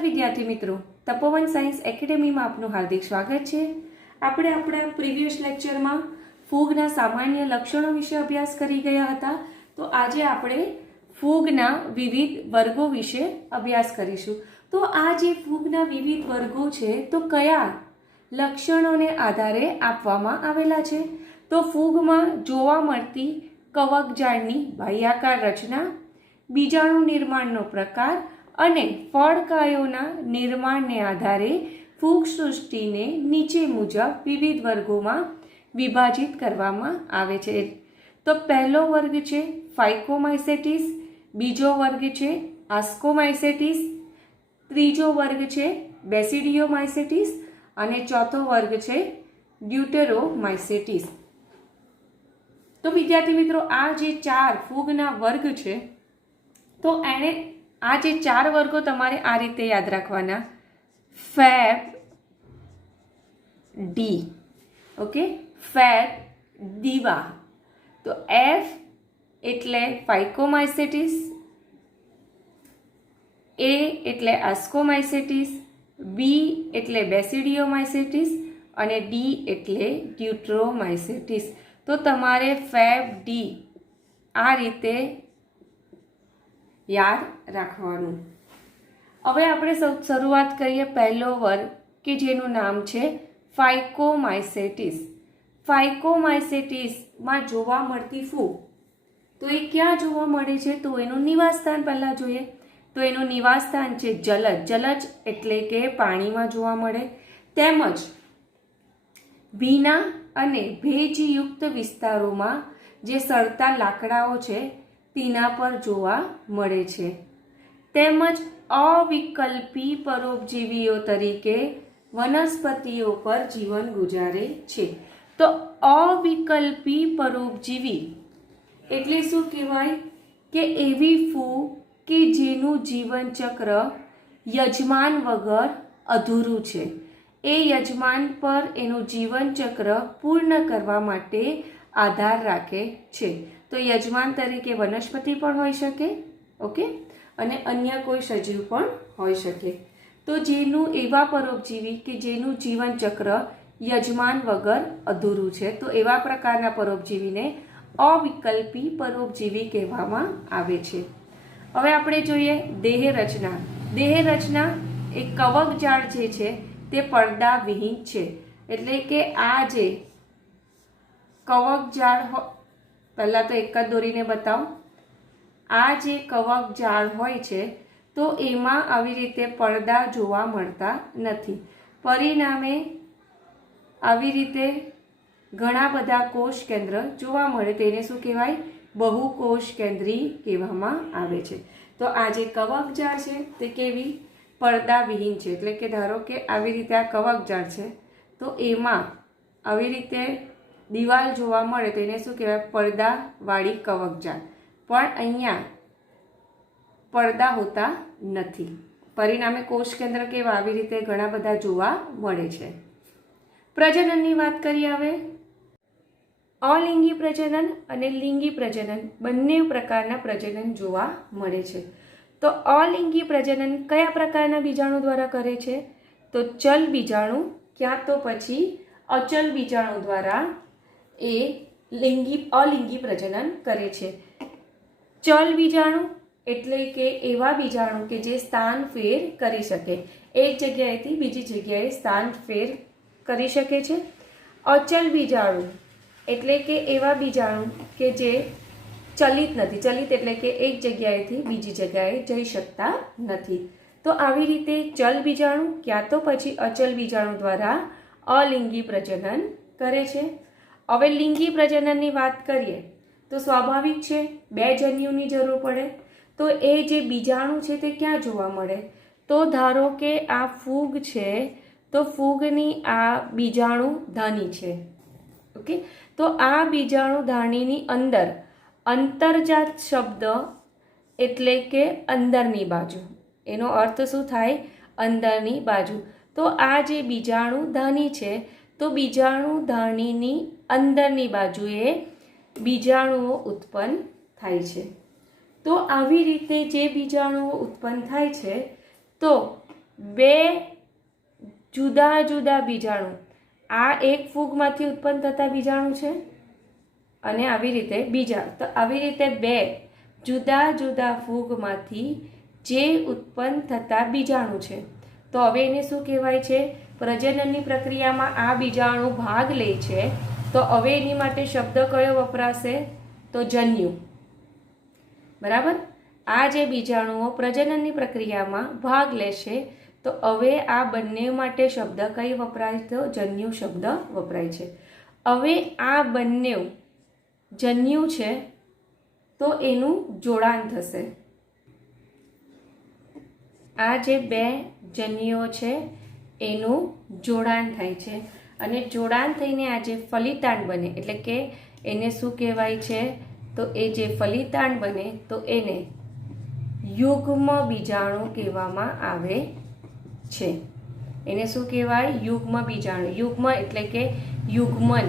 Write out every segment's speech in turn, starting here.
નમસ્કાર વિદ્યાર્થી મિત્રો, તપોવન સાયન્સ એકેડેમીમાં આપનું હાર્દિક સ્વાગત છે। આપણે આપણા પ્રીવિયસ લેક્ચરમાં ફૂગના સામાન્ય લક્ષણો વિશે અભ્યાસ કરી ગયા હતા। તો આજે આપણે ફૂગના વિવિધ વર્ગો વિશે અભ્યાસ કરીશું। તો આ જે ફૂગના વિવિધ વર્ગો છે તો કયા લક્ષણોને આધારે આપવામાં આવેલા છે? તો ફૂગમાં જોવા મળતી કવકજાળની બાહ્યાકાર રચના, બીજાણુ નિર્માણનો પ્રકાર અને ફળકાયોના નિર્માણને આધારે ફૂગ સૃષ્ટિને નીચે મુજબ વિવિધ વર્ગોમાં વિભાજિત કરવામાં આવે છે। તો પહેલો વર્ગ છે ફાઇકોમાઇસેટિસ, બીજો વર્ગ છે આસ્કોમાઇસેટિસ, ત્રીજો વર્ગ છે બેસિડિયોમાઇસેટિસ અને ચોથો વર્ગ છે ડ્યુટેરોમાઇસેટિસ। તો વિદ્યાર્થી મિત્રો, આ જે ચાર ફૂગના વર્ગ છે તો એને આ જે ચાર વર્ગો તમારે આ રીતે યાદ રાખવાના। ફેબ ડી, ઓકે, ફેબ દીવા। તો એફ એટલે ફાઇકોમાઇસેટિસ, એ એટલે આસ્કોમાઇસેટિસ, બી એટલે બેસિડિયોમાઇસેટિસ અને ડી એટલે ડ્યુટેરોમાઇસેટિસ। તો તમારે ફેબ ડી આ રીતે યાદ રાખવાનું। હવે આપણે શરૂઆત કરીએ પહેલો વર્ગ કે જેનું નામ છે ફાઇકોમાઇસેટિસ। ફાઇકોમાઇસેટિસમાં જોવા મળતી ફૂગ તો એ ક્યાં જોવા મળે છે? તો એનું નિવાસસ્થાન પહેલાં જોઈએ। તો એનું નિવાસસ્થાન છે જલજ। જલજ એટલે કે પાણીમાં જોવા મળે, તેમજ ભીના અને ભેજયુક્ત વિસ્તારોમાં જે સડતા લાકડાઓ છે તેના પર જોવા મળે છે, તેમજ અવિકલ્પી પરોપજીવીઓ તરીકે વનસ્પતિઓ પર જીવન ગુજારે છે। તો અવિકલ્પી પરોપજીવી એટલે શું કહેવાય? કે એવી ફૂગ કે જેનું જીવન ચક્ર યજમાન વગર અધૂરું છે। એ યજમાન પર એનું જીવન ચક્ર પૂર્ણ કરવા માટે આધાર રાખે છે। તો યજમાન તરીકે વનસ્પતિ પણ હોઈ શકે, ઓકે, અને અન્ય કોઈ સજીવ પણ હોઈ શકે। તો જેનું એવા પરોપજીવી કે જેનું જીવન ચક્ર યજમાન વગર અધૂરું છે, તો એવા પ્રકારના પરોપજીવીને અવિકલ્પી પરોપજીવી કહેવામાં આવે છે। હવે આપણે જોઈએ દેહ રચના। દેહ રચના એ કવકજાળ જે છે તે પડદાવિહીન છે, એટલે કે આ જે કવકજાળ પહેલાં તો એક જ દોરીને બતાવું। આ જે કવકજાળ હોય છે તો એમાં આવી રીતે પડદા જોવા મળતા નથી, પરિણામે આવી રીતે ઘણા બધા કોષ કેન્દ્ર જોવા મળે, તેને શું કહેવાય? બહુકોષ કેન્દ્રી કહેવામાં આવે છે। તો આ જે કવકજાળ છે તે કેવી? પડદાવિહીન છે, એટલે કે ધારો કે આવી રીતે આ કવકજાળ છે તો એમાં આવી રીતે દિવાલ જોવા મળે તો એને શું કહેવાય? પડદાવાળી કવકજાળ। પણ અહીંયા પડદા હોતા નથી, પરિણામે કોષ કેન્દ્ર કેવા આવી રીતે ઘણા બધા જોવા મળે છે। પ્રજનનની વાત કરીએ હવે। અલિંગી પ્રજનન અને લિંગી પ્રજનન બંને પ્રકારના પ્રજનન જોવા મળે છે। તો અલિંગી પ્રજનન કયા પ્રકારના બીજાણુ દ્વારા કરે છે? તો ચલ બીજાણુ ક્યાં તો પછી અચલ બીજાણુ દ્વારા એ અલિંગી પ્રજનન કરે છે। ચલ બીજાણુ એટલે કે એવા બીજાણુ કે જે સ્થાન ફેર કરી શકે, એક જગ્યાએથી બીજી જગ્યાએ સ્થાન ફેર કરી શકે છે। અચલ બીજાણુ એટલે કે એવા બીજાણુ કે જે ચલિત નથી, ચલિત એટલે કે એક જગ્યાએથી બીજી જગ્યાએ જઈ શકતા નથી। તો આવી રીતે ચલ બીજાણુ ક્યાં તો પછી અચલ બીજાણુ દ્વારા અલિંગી પ્રજનન કરે છે। હવે લિંગી પ્રજનનની વાત કરીએ તો સ્વાભાવિક છે બે જન્યુની જરૂર પડે, તો એ જે બીજાણુ છે તે ક્યાં જોવા મળે? તો ધારો કે આ ફૂગ છે તો ફૂગની આ બીજાણુ ધાની છે, ઓકે, તો આ બીજાણુ ધાનીની અંદર અંતર્જાત શબ્દ એટલે કે અંદરની બાજુ, એનો અર્થ શું થાય? અંદરની બાજુ। તો આ જે બીજાણુ ધાની છે તો બીજાણુ ધાનીની અંદરની બાજુએ બીજાણુઓ ઉત્પન્ન થાય છે। તો આવી રીતે જે બીજાણુઓ ઉત્પન્ન થાય છે તો બે જુદા જુદા બીજાણુ, આ એક ફૂગમાંથી ઉત્પન્ન થતા બીજાણુ છે અને આવી રીતે બીજા, તો આવી રીતે બે જુદા જુદા ફૂગમાંથી જે ઉત્પન્ન થતા બીજાણુ છે, તો હવે એને શું કહેવાય છે? પ્રજનનની પ્રક્રિયામાં આ બીજાણુ ભાગ લે છે, તો હવે એની માટે શબ્દ કયો વપરાશે? તો જન્યુ. બરાબર. આ જે બીજાણુઓ પ્રજનનની પ્રક્રિયામાં ભાગ લેશે, તો હવે આ બંને માટે શબ્દ કઈ વપરાય? તો જન્યુ શબ્દ વપરાય છે. હવે આ બંને જન્યુ છે તો એનું જોડાણ થશે. આ જે બે જન્યુઓ છે એનું જોડાણ થાય છે અને જોડાણ થઈને આ જે ફલિતાંડ બને, એટલે કે એને શું કહેવાય છે? તો એ જે ફલિતાંડ બને તો એને યુગ્મ બીજાણુ કહેવામાં આવે છે. એને શું કહેવાય? યુગ્મ બીજાણુ. યુગ્મ એટલે કે યુગ્મન.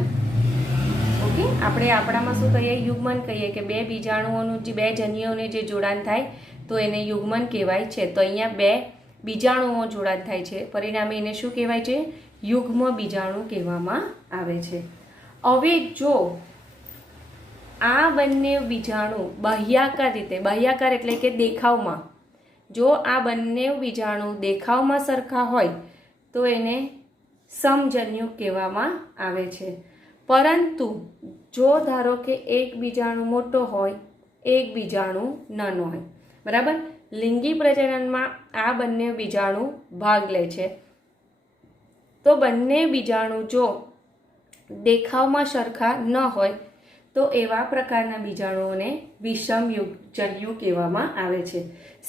ઓકે, આપણે આપણામાં શું કહીએ? યુગ્મન કહીએ કે બે બીજાણુઓનું જે બે જન્યુઓને જે જોડાણ થાય તો એને યુગ્મન કહેવાય છે. તો અહીંયા બે બીજાણુઓ જોડાણ થાય છે, પરિણામે એને શું કહેવાય છે? યુગ્મ બીજાણુ કહેવામાં આવે છે. હવે જો આ બંને બીજાણુ બાહ્યાકાર રીતે, બાહ્યાકાર એટલે કે દેખાવમાં, જો આ બંને બીજાણુ દેખાવમાં સરખા હોય તો એને સમજન્યુ કહેવામાં આવે છે. પરંતુ જો ધારો કે એક બીજાણુ મોટો હોય, એક બીજાણુ નાનો હોય, બરાબર, લિંગી પ્રજનનમાં આ બંને બીજાણુ ભાગ લે છે, તો બંને બીજાણુ જો દેખાવમાં સરખા ન હોય તો એવા પ્રકારના બીજાણુઓને વિષમજન્યુ કહેવામાં આવે છે.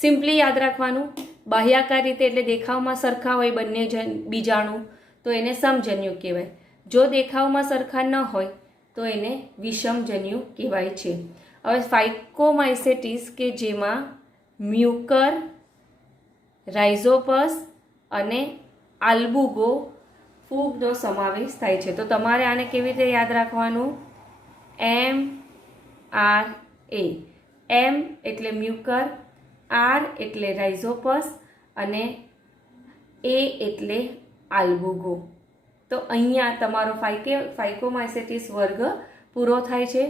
સિમ્પલી યાદ રાખવાનું, બાહ્યાકાર રીતે એટલે દેખાવમાં સરખા હોય બંને બીજાણુ તો એને સમજન્યુ કહેવાય. જો દેખાવમાં સરખા ન હોય તો એને વિષમજન્યુ કહેવાય છે. હવે ફાઇકોમાઇસેટિસ કે જેમાં મ્યુકર, રાઇઝોપસ અને આલ્બુગો ફૂગનો સમાવેશ થાય છે. તો તમારે આને કેવી રીતે યાદ રાખવાનું? MRA. M એટલે મ્યુકર, R એટલે રાઇઝોપસ અને A એટલે આલ્બુગો. તો અહીંયા તમારો ફાઇકોમાઇસેટિસ વર્ગ પૂરો થાય છે.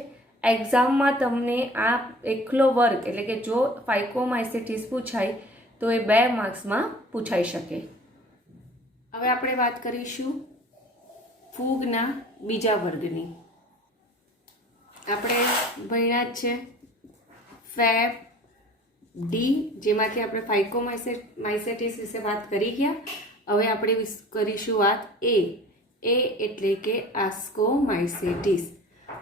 એક્ઝામમાં તમને આ એકલો વર્ગ એટલે કે જો ફાઇકોમાઇસેટિસ પૂછાય તો એ 2 માર્ક્સમાં પૂછાઈ શકે. હવે આપણે વાત કરીશું ફૂગના બીજા વર્ગની. આપણે ભણ્યા જ છે ફેબ ડી, જેમાંથી આપણે ફાઇકોમાઇસેટિસ વિશે વાત કરી ગયા. હવે આપણે કરીશું વાત એ એટલે કે આસ્કોમાઇસેટિસ.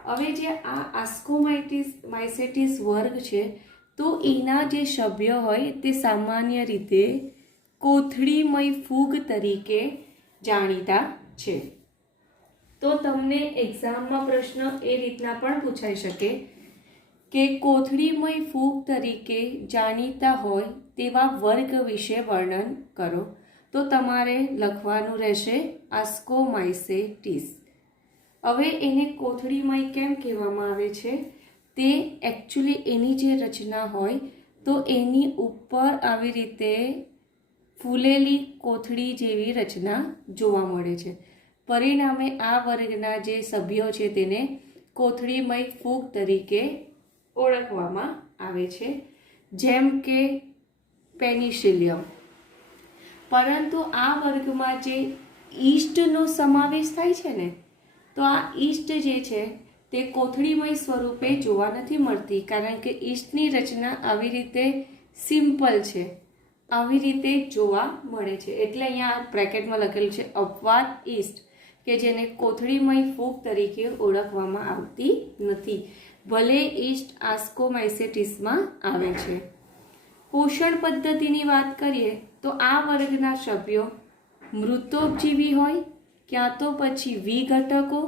હવે જે આ આસ્કોમાઇસેટિસ વર્ગ છે તો એના જે સભ્યો હોય તે સામાન્ય રીતે કોથળીમય ફૂગ તરીકે જાણીતા છે. તો તમને એક્ઝામમાં પ્રશ્ન એ રીતના પણ પૂછાઈ શકે કે કોથળીમય ફૂગ તરીકે જાણીતા હોય તેવા વર્ગ વિશે વર્ણન કરો. તો તમારે લખવાનું રહેશે આસ્કોમાઇસેટિસ. હવે એને કોથળીમય કેમ કહેવામાં આવે છે? તે એકચ્યુઅલી એની જે રચના હોય તો એની ઉપર આવી રીતે ફૂલેલી કોથળી જેવી રચના જોવા મળે છે. પરિણામે આ વર્ગના જે સભ્યો છે તેને કોથળીમય ફૂગ તરીકે ઓળખવામાં આવે છે, જેમ કે પેનિસિલિયમ. પરંતુ આ વર્ગમાં જે ઈસ્ટનો સમાવેશ થાય છે ને, તો આ ઈસ્ટ જે છે તે કોથળીમય સ્વરૂપે જોવા નથી મળતી, કારણ કે ઈસ્ટની રચના આવી રીતે સિમ્પલ છે, આવી રીતે જોવા મળે છે. એટલે અહીંયા બ્રેકેટમાં લખેલું છે અપવાદ ઈસ્ટ, કે જેને કોથળીમય ફૂગ તરીકે ઓળખવામાં આવતી નથી, ભલે ઈસ્ટ આસ્કોમાઇસેટિસમાં આવે છે. પોષણ પદ્ધતિની વાત કરીએ તો આ વર્ગના સભ્યો મૃતોપજીવી હોય, ક્યાં તો પછી વિઘટકો,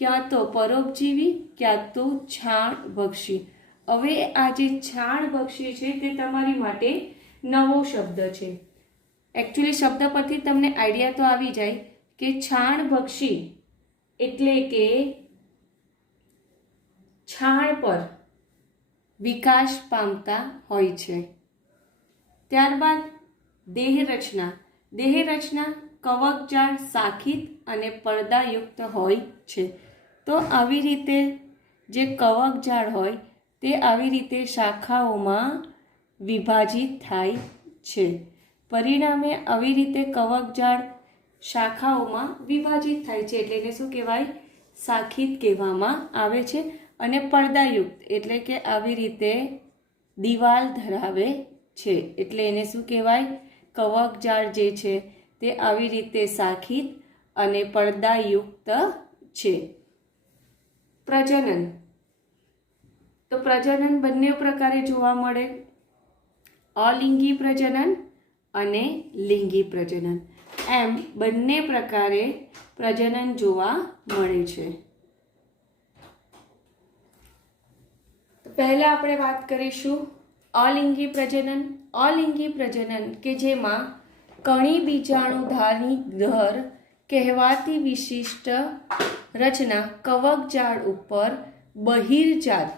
ક્યાં તો પરોપજીવી, ક્યાં તો છાણભક્ષી. હવે આ જે છાણભક્ષી છે તે તમારી માટે નવો શબ્દ છે. એકચ્યુઅલી શબ્દ પરથી તમને આઈડિયા તો આવી જાય કે છાણભક્ષી એટલે કે છાણ પર વિકાસ પામતા હોય છે. ત્યારબાદ દેહ રચના, દેહ રચના કવકજાળ શાખિત અને પડદાયુક્ત હોય છે. તો આવી રીતે જે કવકજાળ હોય તે આવી રીતે શાખાઓમાં વિભાજિત થાય છે. પરિણામે આવી રીતે કવકજાળ શાખાઓમાં વિભાજિત થાય છે એટલે એને શું કહેવાય? શાખિત કહેવામાં આવે છે. અને પડદાયુક્ત એટલે કે આવી રીતે દિવાલ ધરાવે છે એટલે એને શું કહેવાય? કવકજાળ જે છે તે આવી રીતે શાખિત અને પડદાયુક્ત છે. પ્રજનન, તો પ્રજનન બંને પ્રકારે જોવા મળે, અલિંગી પ્રજનન અને લિંગી પ્રજનન, એમ બંને પ્રકારે પ્રજનન જોવા મળે છે. પહેલા આપણે વાત કરીશું અલિંગી પ્રજનન. અલિંગી પ્રજનન કે જેમાં કણી બીજાણુધારી દર કહેવાતી વિશિષ્ટ રચના કવકજાળ ઉપર બહિર્જાત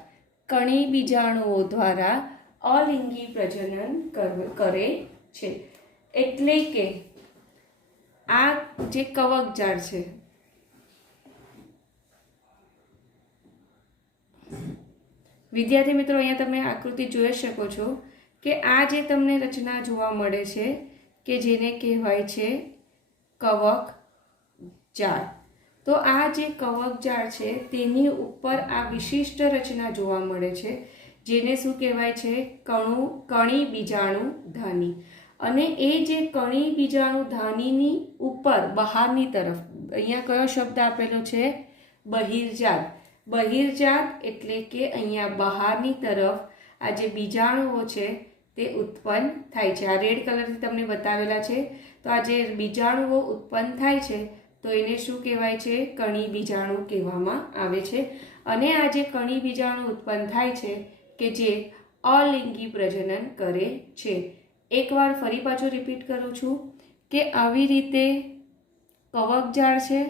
કણી બીજાણુઓ દ્વારા અલિંગી પ્રજનન કરે છે. એટલે કે આ જે કવકજાળ છે વિદ્યાર્થી મિત્રો, અહીંયા તમે આકૃતિ જોઈ શકો છો કે આ જે તમને રચના જોવા મળે છે કે જેને કહેવાય છે કવકજાળ. તો આ જે કવકજાળ છે તેની ઉપર આ વિશિષ્ટ રચના જોવા મળે છે જેને શું કહેવાય છે? કણી બીજાણુધાની. અને એ જે કણી બીજાણુધાનીની ઉપર બહારની તરફ અહીંયા કયો શબ્દ આપેલો છે? બહિર્જાત. બહિર્જાત એટલે કે અહીંયા બહારની તરફ આ જે બીજાણુઓ છે તે ઉત્પન્ન થાય છે. આ રેડ કલરથી તમને બતાવેલા છે. તો આ જે બીજાણુઓ ઉત્પન્ન થાય છે તો એને શું કહેવાય છે? કણી બીજાણુ કહેવામાં આવે છે. અને આ જે કણી બીજાણુ ઉત્પન્ન થાય છે કે જે અલિંગી પ્રજનન કરે છે. એકવાર ફરી પાછું રિપીટ કરું છું કે આવી રીતે કવકજાળ છે,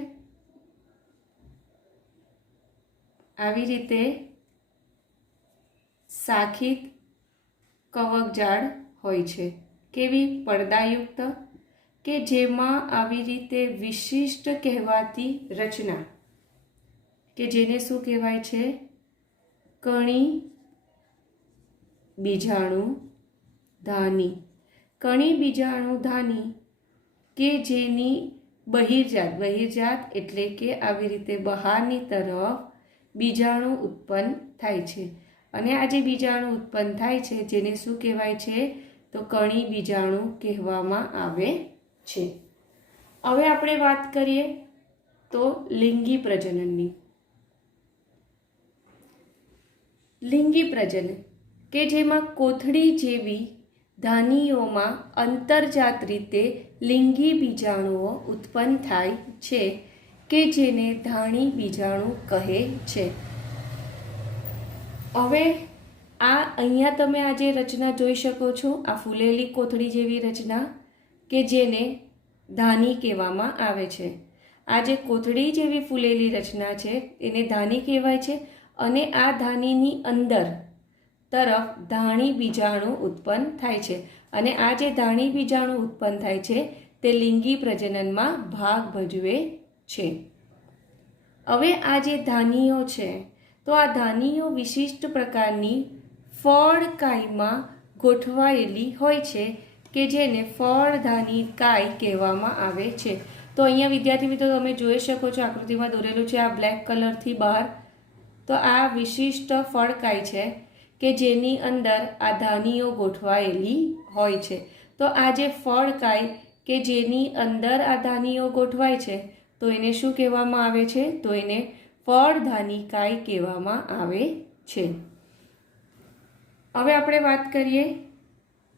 આવી રીતે શાખિત કવકજાળ હોય છે. કેવી? પડદાયુક્ત, કે જેમાં આવી રીતે વિશિષ્ટ કહેવાતી રચના કે જેને શું કહેવાય છે? કણી બીજાણુધાની. કણી બીજાણુધાની કે જેની બહિર્જાત એટલે કે આવી રીતે બહારની તરફ બીજાણુ ઉત્પન્ન થાય છે. અને આ જે બીજાણુ ઉત્પન્ન થાય છે જેને શું કહેવાય છે? તો કણી બીજાણુ કહેવામાં આવે છે. હવે આપણે વાત કરીએ તો લિંગી પ્રજનનની. લિંગી પ્રજનન કે જેમાં કોથળી જેવી ધાનીઓમાં અંતર્જાત રીતે લિંગી બીજાણુઓ ઉત્પન્ન થાય છે કે જેને ધાણી બીજાણુ કહે છે. હવે આ અહીંયા તમે આ જે રચના જોઈ શકો છો, આ ફૂલેલી કોથળી જેવી રચના કે જેને ધાની કહેવામાં આવે છે. આ જે કોથળી જેવી ફૂલેલી રચના છે એને ધાની કહેવાય છે. અને આ ધાનીની અંદર તરફ ધાણી બીજાણુ ઉત્પન્ન થાય છે. અને આ જે ધાણી બીજાણુ ઉત્પન્ન થાય છે તે લિંગી પ્રજનનમાં ભાગ ભજવે છે. હવે આ જે ધાનીઓ છે તો આ ધાનીઓ વિશિષ્ટ પ્રકારની ફળકાયમાં ગોઠવાયેલી હોય છે કે જેને ફળધાની કાય કહેવામાં આવે છે. તો અહીંયા વિદ્યાર્થી મિત્રો તમે જોઈ શકો છો, આકૃતિમાં દોરેલું છે આ બ્લેક કલરથી બહાર. તો આ વિશિષ્ટ ફળકાય છે કે જેની અંદર આ ધાનીઓ ગોઠવાયેલી હોય છે. તો આ જે ફળકાય કે જેની અંદર આ ધાનીઓ ગોઠવાય છે તો એને શું કહેવામાં આવે છે? તો એને ફળધાની કાય કહેવામાં આવે છે. હવે આપણે વાત કરીએ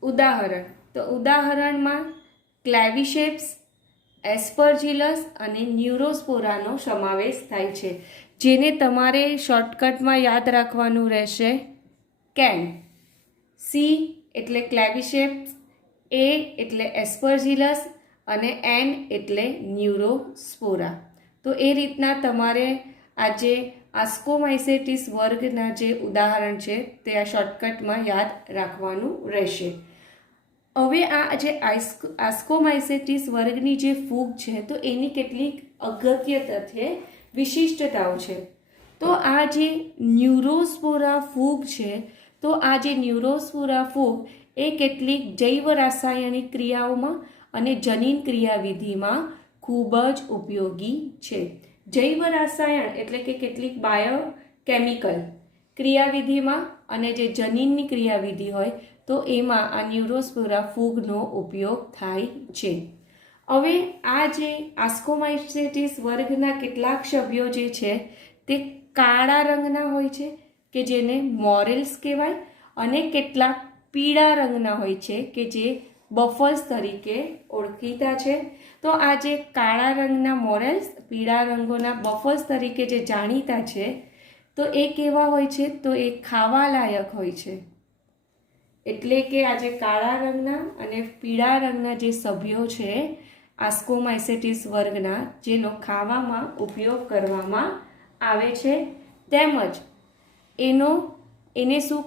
ઉદાહરણ. તો ઉદાહરણમાં ક્લેવિસેપ્સ, એસ્પરજીલસ અને ન્યુરોસ્પોરાનો સમાવેશ થાય છે, જેને તમારે શોર્ટકટમાં યાદ રાખવાનું રહેશે કેન. સી એટલે ક્લેવિસેપ્સ, એ એટલે એસ્પરજીલસ અને એન એટલે ન્યુરોસ્પોરા. તો એ રીતના તમારે આજે આસ્કોમાઇસેટિસ વર્ગના જે ઉદાહરણ છે તે આ શોર્ટકટમાં યાદ રાખવાનું રહેશે. હવે આ જે આસ્કોમાઇસેટિસ વર્ગની જે ફૂગ છે તો એની કેટલીક અગત્ય તથ્ય વિશિષ્ટતાઓ છે. તો આ જે ન્યુરોસ્પોરા ફૂગ છે તો આ જે ન્યુરોસ્પોરા ફૂગ એ કેટલીક જૈવ રાસાયણિક ક્રિયાઓમાં અને જનીન ક્રિયાવિધિમાં ખૂબ જ ઉપયોગી છે. જૈવ રસાયણ એટલે કે કેટલીક બાયોકેમિકલ ક્રિયાવિધિમાં અને જે જનીનની ક્રિયાવિધિ હોય તો એમાં આ ન્યુરોસ્પોરા ફૂગનો ઉપયોગ થાય છે. હવે આ જે આસ્કોમાઇસેટિસ વર્ગના કેટલાક સભ્યો જે છે તે કાળા રંગના હોય છે કે જેને મોરેલ્સ કહેવાય, અને કેટલાક પીળા રંગના હોય છે કે જે બફલ્સ તરીકે ઓળખીતા છે. તો આ જે કાળા રંગના મોરેલ્સ, પીળા રંગોના બફલ્સ તરીકે જે જાણીતા છે તો એ કેવા હોય છે તો એ ખાવાલાયક હોય છે. એટલે કે આ જે કાળા રંગના અને પીળા રંગના જે સભ્યો છે આસ્કોમાઇસેટિસ વર્ગના, જેનો ખાવામાં ઉપયોગ કરવામાં આવે છે, તેમજ એને શું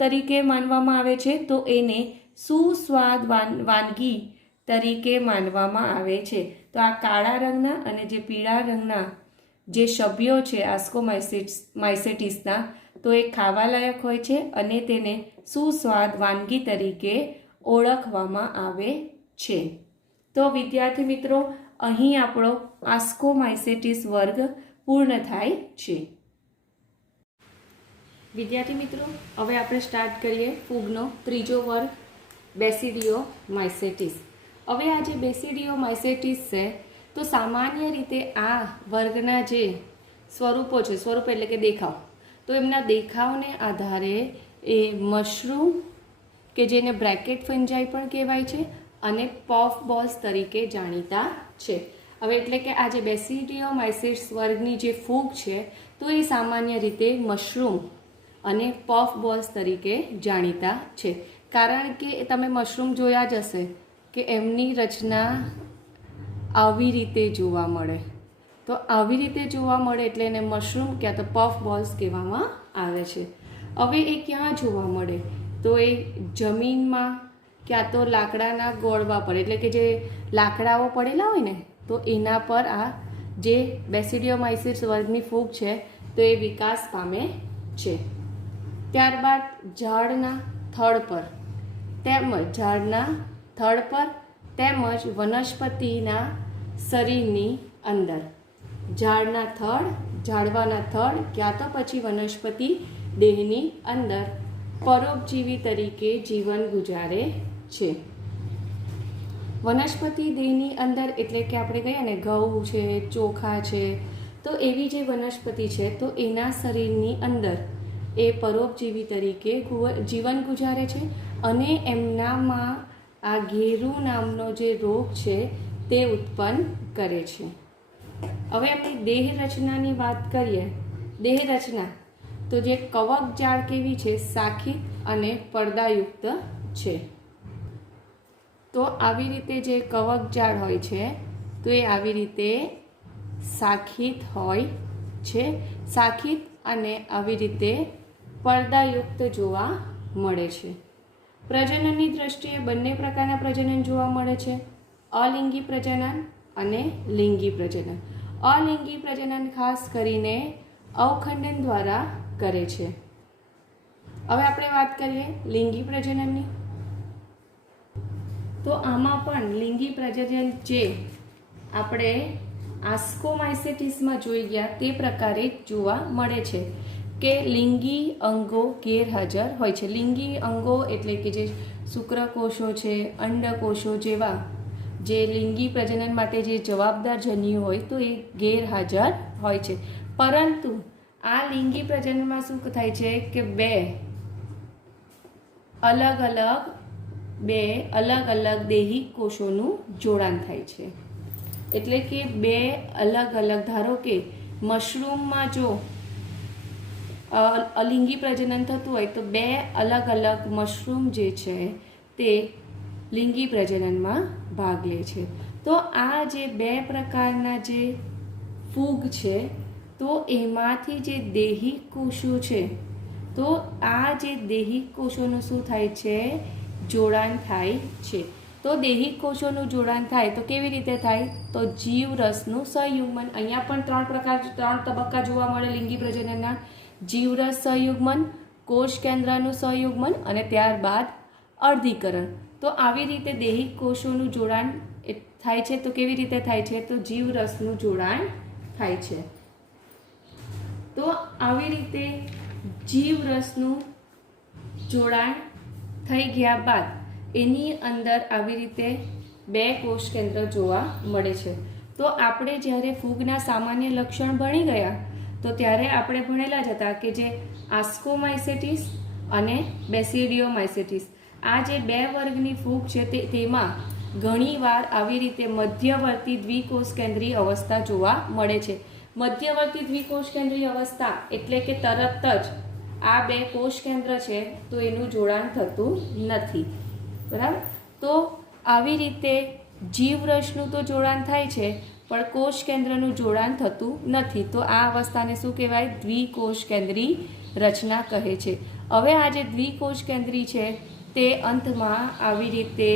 તરીકે માનવામાં આવે છે તો એને સુસ્વાદ વાનગી તરીકે માનવામાં આવે છે. તો આ કાળા રંગના અને જે પીળા રંગના જે સભ્યો છે આસ્કોમાઇસેટિસના તો એ ખાવાલાયક હોય છે અને તેને સુસ્વાદ વાનગી તરીકે ઓળખવામાં આવે છે. તો વિદ્યાર્થી મિત્રો, અહીં આપણો આસ્કોમાઇસેટિસ વર્ગ પૂર્ણ થાય છે. વિદ્યાર્થી મિત્રો, હવે આપણે સ્ટાર્ટ કરીએ ફૂગનો ત્રીજો વર્ગ, બેસિડિયોમાઇસેટિસ. હવે આ જે બેસિડિયોમાઇસેટિસ છે તો સામાન્ય રીતે આ વર્ગના જે સ્વરૂપો છે, સ્વરૂપ એટલે કે દેખાવ, તો એમના દેખાવને આધારે એ મશરૂમ કે જેને બ્રેકેટ ફંજાઈ પણ કહેવાય છે અને પફ બોલ્સ તરીકે જાણીતા છે. હવે એટલે કે આ જે બેસિડિયોમાઇસેટિસ વર્ગની જે ફૂગ છે તો એ સામાન્ય રીતે મશરૂમ અને પફ બોલ્સ તરીકે જાણીતા છે. કારણ કે તમે મશરૂમ જોયા જ હશે કે એમની રચના આવી રીતે જોવા મળે. તો આવી રીતે જોવા મળે એટલે એને મશરૂમ ક્યાં તો પફ બોલ્સ કહેવામાં આવે છે. હવે એ ક્યાં જોવા મળે તો એ જમીનમાં ક્યાં તો લાકડાના ગોળવા પર, એટલે કે જે લાકડાઓ પડેલા હોય ને તો એના પર આ જે બેસિડિયોમાઇસેટિસ વર્ગની ફૂગ છે તો એ વિકાસ પામે છે. ત્યારબાદ ઝાડના થડ પર તેમજ વનસ્પતિના શરીરની અંદર, ઝાડવાના થડ ક્યાં તો પછી વનસ્પતિ દેહની અંદર પરોપજીવી તરીકે જીવન ગુજારે છે. વનસ્પતિ દેહની અંદર એટલે કે આપણે કહીએ ને ઘઉં છે, ચોખા છે, તો એવી જે વનસ્પતિ છે તો એના શરીરની અંદર એ પરોપજીવી તરીકે જીવન ગુજારે છે અને એમનામાં આ ઘેરું નામનો જે રોગ છે તે ઉત્પન્ન કરે છે. હવે આપણે દેહ રચનાની વાત કરીએ. દેહ રચના તો જે કવક જાળ કેવી છે, શાખિત અને પડદાયુક્ત છે. તો આવી રીતે જે કવક જાળ હોય છે તો એ આવી રીતે શાખિત હોય છે, શાખિત અને આવી રીતે પડદાયુક્ત જોવા મળે છે. પ્રજનનની દ્રષ્ટિએ બંને પ્રકારના પ્રજનન જોવા મળે છે, અલિંગી પ્રજનન અને લિંગી પ્રજનન. અલિંગી પ્રજનન ખાસ કરીને અવખંડન દ્વારા કરે છે. હવે આપણે વાત કરીએ લિંગી પ્રજનનની. તો આમાં પણ લિંગી પ્રજનન જે આપણે આસ્કોમાઇસેટિસમાં જોઈ ગયા તે પ્રકારે જોવા મળે છે કે લિંગી અંગો ગેરહાજર હોય છે. લિંગી અંગો એટલે કે જે શુક્રકોષો છે, અંડકોષો જેવા જે લિંગી પ્રજનન માટે જે જવાબદાર જન્યુ હોય તો એ ગેરહાજર હોય છે. પરંતુ આ લિંગી પ્રજનનમાં શું થાય છે કે બે અલગ અલગ દેહી કોષોનું જોડાણ થાય છે. એટલે કે બે અલગ અલગ, ધારો કે મશરૂમમાં જો અલિંગી પ્રજનન થતું હોય તો બે અલગ અલગ મશરૂમ જે છે તે લિંગી પ્રજનનમાં ભાગ લે છે. તો આ જે બે પ્રકારના જે ફૂગ છે તો એમાંથી જે દેહી કોષો છે તો આ જે દેહી કોષોનું શું થાય છે, જોડાણ થાય છે. તો દૈહિક કોષોનું જોડાણ થાય તો કેવી રીતે થાય? તો જીવરસનું સહયુગ્મન. અહીંયા પણ ત્રણ તબક્કા જોવા મળે લિંગી પ્રજનનના: જીવરસ સહયુગ્મન, કોષ કેન્દ્રનું સહયુગ્મન અને ત્યારબાદ અર્ધીકરણ. તો આવી રીતે દૈહિક કોષોનું જોડાણ થાય છે. તો કેવી રીતે થાય છે? તો જીવરસનું જોડાણ થાય છે. તો આવી રીતે જીવરસનું જોડાણ થઈ ગયા બાદ એની અંદર આવી રીતે બે કોષ કેન્દ્ર જોવા મળે છે. તો આપણે જ્યારે ફૂગના સામાન્ય લક્ષણ ભણી ગયા તો ત્યારે આપણે ભણેલા જ હતા કે જે આસ્કોમાઇસેટિસ અને બેસિડિયોમાઇસેટિસ, આ જે બે વર્ગની ફૂગ છે તેમાં ઘણીવાર આવી રીતે મધ્યવર્તી દ્વિકોષ કેન્દ્રીય અવસ્થા જોવા મળે છે. મધ્યવર્તી દ્વિકોષ કેન્દ્રીય અવસ્થા એટલે કે તરત જ આ બે કોષ કેન્દ્ર છે તો એનું જોડાણ થતું નથી. બરાબર? તો આવી રીતે જીવરસનું તો જોડાણ થાય છે પણ કોષ કેન્દ્રનું જોડાણ થતું નથી. તો આ અવસ્થાને શું કહેવાય? દ્વિકોષ કેન્દ્રી રચના કહે છે. હવે આ જે દ્વિકોષ કેન્દ્રી છે તે અંતમાં આવી રીતે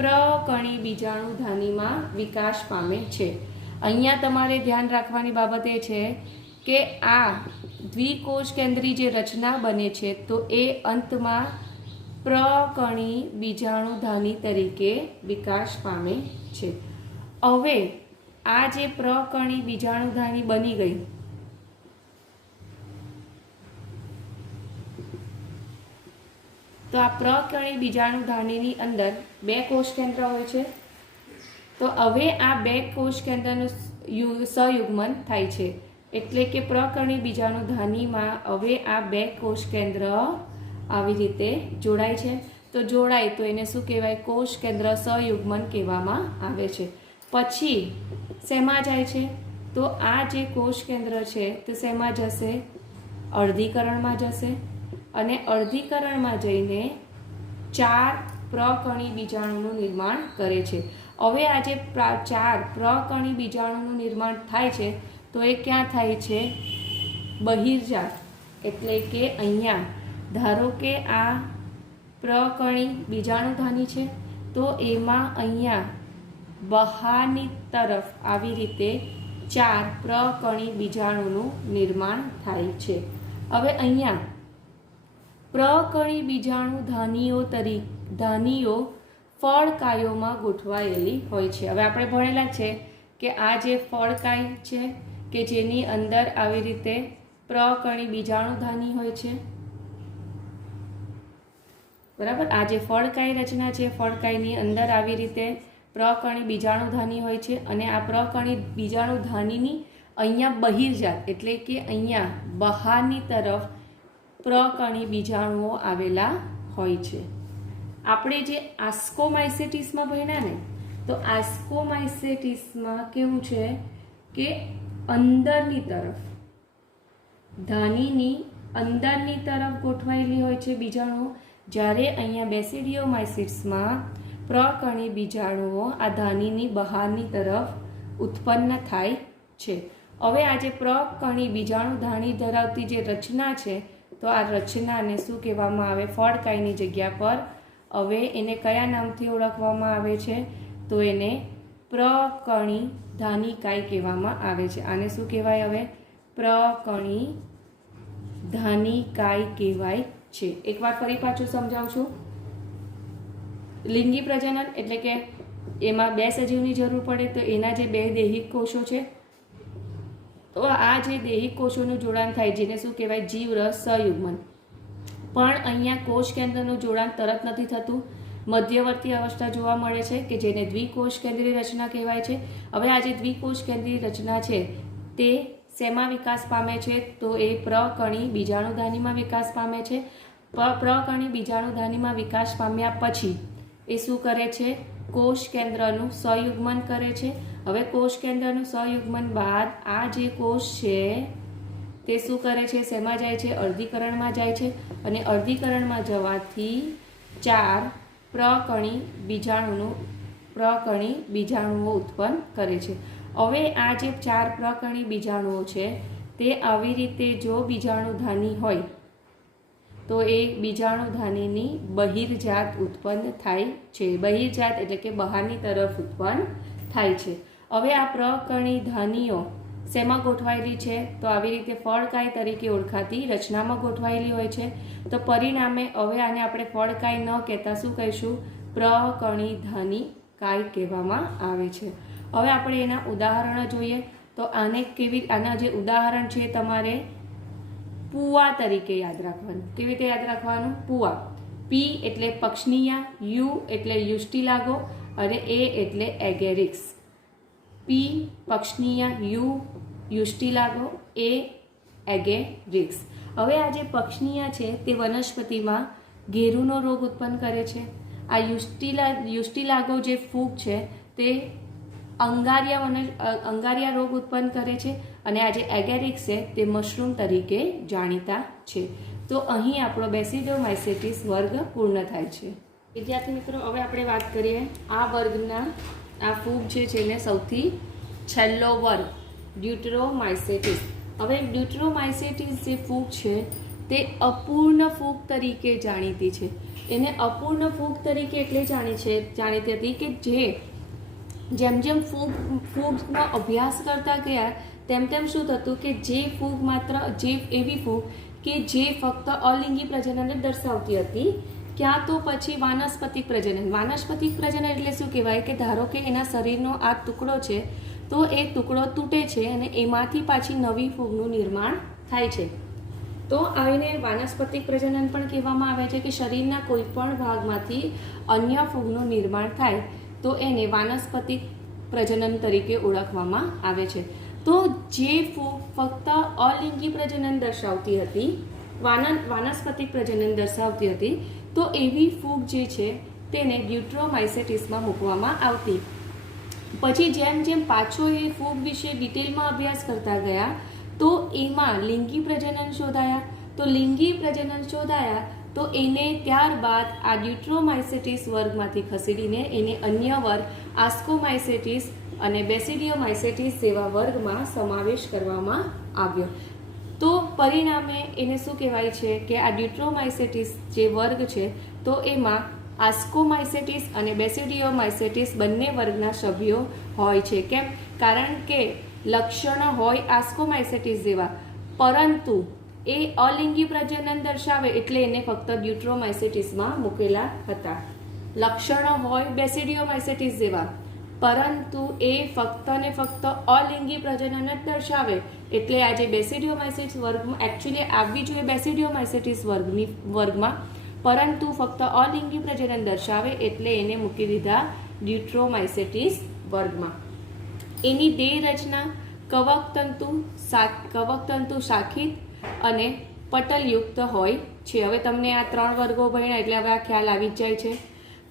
પ્રકણી બીજાણુધાનીમાં વિકાસ પામે છે. અહીંયા તમારે ધ્યાન રાખવાની બાબત એ છે કે આ દ્વિકોષ કેન્દ્રી જે રચના બને છે તો એ અંતમાં પ્રકણી બીજાણુધાની તરીકે વિકાસ પામે છે. હવે આ જે પ્રકણી બીજાણુધાની બની ગઈ તો આ પ્રકણી બીજાણુધાનીની અંદર બે કોષ કેન્દ્ર હોય છે. તો હવે આ બે કોષ કેન્દ્રનું સહયુગ્મન થાય છે એટલે કે પ્રકરણી બીજાણુધાનીમાં હવે આ બે કોષ કેન્દ્ર આવી રીતે જોડાય છે. તો જોડાય તો એને શું કહેવાય? કોષ કેન્દ્ર સહયુગ્મન કહેવામાં આવે છે. પછી શેમાં જાય છે? તો આ જે કોષ કેન્દ્ર છે તે શેમાં જશે? અર્ધીકરણમાં જશે અને અર્ધીકરણમાં જઈને 4 પ્રકણી બીજાણુનું નિર્માણ કરે છે. હવે આ જે 4 પ્રકણી બીજાણુનું નિર્માણ થાય છે તો એ ક્યાં થાય છે? બહિર્જાત. એટલે કે અહીંયા ધારો કે આ પ્રકણી બીજાણુધાની છે તો એમાં અહીંયા બહારની તરફ આવી રીતે 4 પ્રકણી બીજાણુનું નિર્માણ થાય છે. હવે અહીંયા પ્રકણી બીજાણુધાનીઓ ધાનીઓ ફળકાયોમાં ગોઠવાયેલી હોય છે. હવે આપણે ભણેલા છે કે આ જે ફળકાય છે કે જેની અંદર આવી રીતે પ્રકણી બીજાણુધાની હોય છે. બરાબર? આ જે ફળકાય રચના છે, ફળકાયની અંદર આવી રીતે પ્રકણી બીજાણુધાની હોય છે અને આ પ્રકણી બીજાણુધાનીની અહીંયા બહિર્જાત એટલે કે અહીંયા બહારની તરફ પ્રકણી બીજાણુઓ આવેલા હોય છે. આપણે જે આસ્કોમાઇસેટિસમાં ભણ્યા ને તો આસ્કોમાઇસેટિસમાં કેવું છે કે અંદરની તરફ ધાનીની અંદરની તરફ ગોઠવાયેલી હોય છે બીજાણુઓ, જ્યારે અહીંયા બેસિડિયોમાઇસિટ્સમાં પ્રકણી બીજાણુઓ આ ધાનીની બહારની તરફ ઉત્પન્ન થાય છે. હવે આ જે પ્રકણી બીજાણુધાની ધરાવતી જે રચના છે તો આ રચનાને શું કહેવામાં આવે? ફળકાયની જગ્યા પર હવે એને કયા નામથી ઓળખવામાં આવે છે? તો એને પ્રકણી ધાનિકાય કહેવામાં આવે છે. આને શું કહેવાય? હવે પ્રકણી ધાનિકાય કહેવાય છે. એકવાર ફરી પાછું સમજાવું છું. લિંગી પ્રજનન એટલે કે એમાં બે સજીવની જરૂર પડે તો એના જે બે દૈહિક કોષો છે તો આ જે દૈહિક કોષોનું જોડાણ થાય જેને શું કહેવાય? જીવરસ સહયુગ્મન. પણ અહીંયા કોષ કેન્દ્રનું જોડાણ તરત નથી થતું, મધ્યવર્તી અવસ્થા જોવા મળે છે કે જેને દ્વિકોષ કેન્દ્રીય રચના કહેવાય છે. હવે આ જે દ્વિકોષ કેન્દ્રીય રચના છે તે શેમાં વિકાસ પામે છે? તો એ પ્રકણી બીજાણુધાનીમાં વિકાસ પામે છે. પ્રકણી બીજાણુધાનીમાં વિકાસ પામ્યા પછી એ શું કરે છે? કોષ કેન્દ્રનું સહયુગ્મન કરે છે. હવે કોષ કેન્દ્રનું સહયુગ્મન બાદ આ જે કોષ છે તે શું કરે છે? શેમાં જાય છે? અર્ધીકરણમાં જાય છે અને અર્ધીકરણમાં જવાથી 4 પ્રકણી બીજાણુઓ ઉત્પન્ન કરે છે. હવે આ જે 4 પ્રકણી બીજાણુઓ છે તે આવી રીતે જો બીજાણુધાની હોય તો એ બીજાણુધાનીની બહિર્જાત ઉત્પન્ન થાય છે. બહિર્જાત એટલે કે બહારની તરફ ઉત્પન્ન થાય છે. હવે આ પ્રકર્ણી ધાનીઓ શેમાં ગોઠવાયેલી છે? તો આવી રીતે ફળકાય તરીકે ઓળખાતી રચનામાં ગોઠવાયેલી હોય છે. તો પરિણામે હવે આને આપણે ફળકાય ન કહેતા શું કહીશું? પ્રકર્ણીધાની કાય કહેવામાં આવે છે. હવે આપણે એના ઉદાહરણો જોઈએ. તો આના જે ઉદાહરણ છે તમારે પુવા તરીકે યાદ રાખવાનું. કેવી રીતે યાદ રાખવાનું? પુવા. પી એટલે પક્ષનીયા, યુ એટલે યુસ્ટિલાગો અને એ એટલે એગેરિક્સ. પી પક્ષનીયા, યુ યુસ્ટિલાગો, એ એગેરિક્સ. હવે આ જે પક્ષનીયા છે તે વનસ્પતિમાં ઘેરુનો રોગ ઉત્પન્ન કરે છે. આ યુસ્ટિલાગો જે ફૂગ છે તે અંગારિયા રોગ ઉત્પન્ન કરે છે અને આ જે એગેરિક્સ છે તે મશરૂમ તરીકે જાણીતા છે. તો અહીં આપણો બેસિડોમાઇસેટિસ વર્ગ પૂર્ણ થાય છે. વિદ્યાર્થી મિત્રો, હવે આપણે વાત કરીએ આ વર્ગના આ ફૂગ જે છે એને સૌથી છેલ્લો વર્ગ ડ્યુટરોમાઇસેટિસ. હવે ડ્યુટરોમાઇસેટિસ જે ફૂગ છે તે અપૂર્ણ ફૂગ તરીકે જાણીતી છે. એને અપૂર્ણ ફૂગ તરીકે એટલે જાણીતી હતી કે જેમ જેમ ફૂગનો અભ્યાસ કરતા ગયા તેમ શું થતું કે જે એવી ફૂગ કે જે ફક્ત અલિંગી પ્રજનનને દર્શાવતી હતી, ક્યાં તો પછી વાનસ્પતિક પ્રજનન. વાનસ્પતિક પ્રજનન એટલે શું કહેવાય કે ધારો કે એના શરીરનો આ ટુકડો છે તો એ ટુકડો તૂટે છે અને એમાંથી પાછી નવી ફૂગનું નિર્માણ થાય છે. તો આને વાનસ્પતિક પ્રજનન પણ કહેવામાં આવે છે કે શરીરના કોઈ પણ ભાગમાંથી અન્ય ફૂગનું નિર્માણ થાય તો એને વાનસ્પતિક પ્રજનન તરીકે ઓળખવામાં આવે છે. તો જે ફૂગ ફક્ત અલિંગી પ્રજનન દર્શાવતી હતી, વાનસ્પતિક પ્રજનન દર્શાવતી હતી, તો એવી ફૂગ જે છે તેને ડ્યુટરોમાઇસેટિસમાં મૂકવામાં આવતી. પછી જેમ જેમ પાછો એ ફૂગ વિશે ડિટેલમાં અભ્યાસ કરતા ગયા તો એમાં લિંગી પ્રજનન શોધાયા. તો લિંગી પ્રજનન શોધાયા તો એને ત્યારબાદ આ ડ્યુટરોમાઇસેટિસ વર્ગમાંથી ખસેડીને એને અન્ય વર્ગ આસ્કોમાઇસેટિસ અને બેસિડિયોમાઇસેટિસ જેવા વર્ગમાં સમાવેશ કરવામાં આવ્યો. તો પરિણામે એને શું કહેવાય છે કે આ ડ્યુટરોમાઇસેટિસ જે વર્ગ છે તો એમાં આસ્કોમાઇસેટિસ અને બેસિડિયોમાઇસેટિસ બંને વર્ગના સભ્યો હોય છે. કેમ? કારણ કે લક્ષણો હોય આસ્કોમાઇસેટિસ જેવા, પરંતુ એ અલિંગી પ્રજનન દર્શાવે એટલે એને ફક્ત ડ્યુટરોમાઇસેટિસમાં મૂકેલા હતા. લક્ષણો હોય બેસિડિયોમાઇસેટિસ જેવા, પરંતુ એ ફક્ત ને ફક્ત અલિંગી પ્રજનન જ દર્શાવે એટલે આજે બેસિડિયોમાઇસેટિસ વર્ગમાં એકચ્યુઅલી આવવી જોઈએ બેસિડિયોમાઇસેટિસ વર્ગમાં, પરંતુ ફક્ત અલિંગી પ્રજનન દર્શાવે એટલે એને મૂકી દીધા ડ્યુટરોમાઇસેટિસ વર્ગમાં. એની દેહ રચના કવકતંતુ શાખિત અને પટલયુક્ત હોય છે. હવે તમને આ 3 વર્ગો ભણ્યા એટલે હવે આ ખ્યાલ આવી જ જાય છે.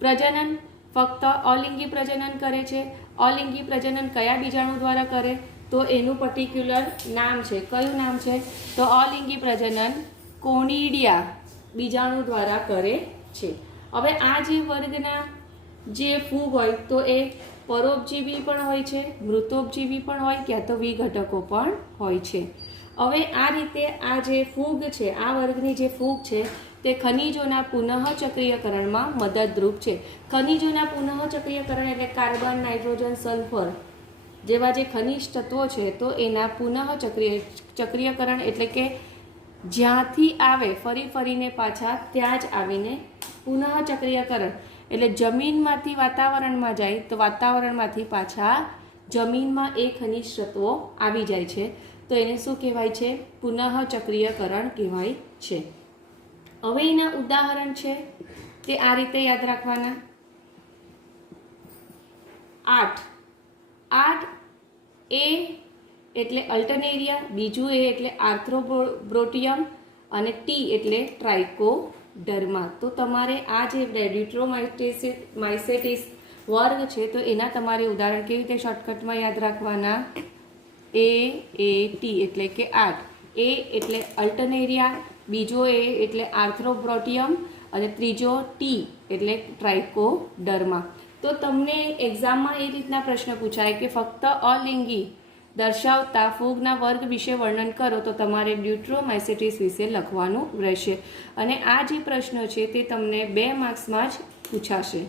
પ્રજનન ફક્ત અલિંગી પ્રજનન કરે છે. અલિંગી પ્રજનન કયા બીજાણુ દ્વારા કરે? તો એનું પર્ટિક્યુલર નામ છે. કયું નામ છે? તો અલિંગી પ્રજનન કોનિડિયા બીજાણુ દ્વારા કરે છે. હવે આ જે વર્ગના જે ફૂગ હોય તો એ પરોપજીવી પણ હોય છે, મૃતોપજીવી પણ હોય, ક્યાં તો વિઘટકો પણ હોય છે. હવે આ રીતે આ જે ફૂગ છે, આ વર્ગની જે ફૂગ છે તે ખનિજોના પુનઃચક્રીયકરણમાં મદદરૂપ છે. ખનિજોના પુનઃચક્રીયકરણ એટલે કાર્બન, નાઇટ્રોજન, સલ્ફર જેવા જે ખનિજ તત્વો છે તો એના પુનઃચક્રીયકરણ એટલે કે જ્યાંથી આવે ફરીને પાછા ત્યાં જ આવીને પુનઃચક્રીયકરણ એટલે જમીનમાંથી વાતાવરણમાં જાય તો વાતાવરણમાંથી પાછા જમીનમાં એ ખનિજ તત્વો આવી જાય છે તો એને શું કહેવાય છે? પુનઃચક્રીયકરણ કહેવાય છે. હવે એના ઉદાહરણ છે તે આ રીતે યાદ રાખવાના. 8 એ એટલે અલ્ટરનેરિયા, બીજું એ એટલે આર્થ્રોબ્રોટિયમ અને ટી એટલે ટ્રાઇકોડર્મા. તો તમારે આ જે ડ્યુટરોમાઇસેટિસ વર્ગ છે તો એના તમારે ઉદાહરણ કેવી રીતે શોર્ટકટમાં યાદ રાખવાના? ટી એટલે કે 8. એ એટલે અલ્ટરનેરિયા, બીજો એ એટલે આર્થ્રોબ્રોટિયમ અને ત્રીજો ટી એટલે ટ્રાઇકોડર્મા. તો તમને એક્ઝામમાં એ રીતના પ્રશ્ન પૂછાય કે ફક્ત અલિંગી દર્શાવતા ફૂગના વર્ગ વિશે વર્ણન કરો તો તમારે ડ્યુટ્રોમાઇસેટિસ વિશે લખવાનું રહેશે. અને આ જે પ્રશ્ન છે તે તમને 2 માર્ક્સમાં જ પૂછાશે.